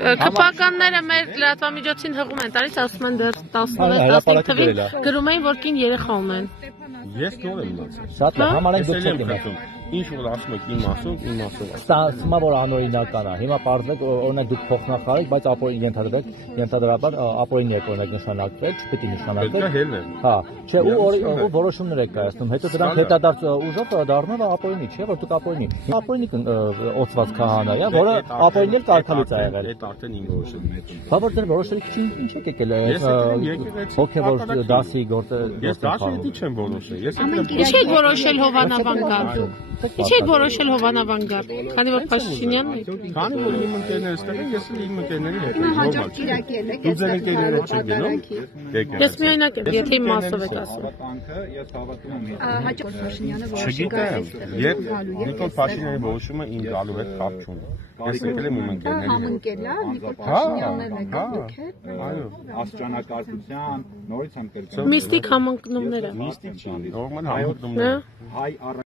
Քպականները մեր լրատվամիջոցին հղում են տալիս, ասում են դեռ 16-15 թվին գրում էին, որ կին երեխա ունեն։ Ես նոր եմ մնացել։ Շատ լավ, համարենք դուք չեք իմացում։ Ինչ որ ասում եք իմ ասում։ Ստացվում է, որ անօրինական է։ Հիմա պարզվեք, օրինակ դուք փոխնախարարեք, բայց ապօրին ենթադրաբար ապօրինի եք օրինակ նշանակվել, չպետք է նշանակվեք։ Հա, չէ, ու որոշումներ եք կայացնում։ Հետո դրանք հետադարձ ուժով դառնում է ապօրինի, չէ, որ դուք ապօրինի։ Ապօրինի օծված քահանա է, որը ապօրինի էլ կարգալից է եղել։ Այդ արդեն իմ որոշումն է։ Բա որ դեռ որոշել ինչ եք եկել հոգևոր դասի գործընթացը։ Ես դասի հետ չեմ որոշել։ Ինչ եք որոշել Հովանավանգար։ Ինչ եք որոշել Հովանավանգար, քանի որ Փաշինյանն է։ Քանի որ իմ ընկերները ստեղ են, ես էլ իմ ընկերների հետ եմ։ Հաջորդ կիրակի եք, դու ձեր ընկերները չեք գնում։ Ես միայնակ եմ, եթե իմ մասով եք ասում։ Հաջորդ Փաշինյանը որոշի գալ։ Երբ Նիկոլ Փաշինյանի որոշումը իմ գալու հետ կապ չունի։ Ես եկել եմ իմ ընկերների հետ։ Համընկել է Նիկոլ Փաշինյանն եք դուք հետ։ Այո, աստիճանակարգության նորից ընդգրկել։ Միստիկ համընկնումները։ Միստիկ չի, նորմալ համընկնումներ։ Հայ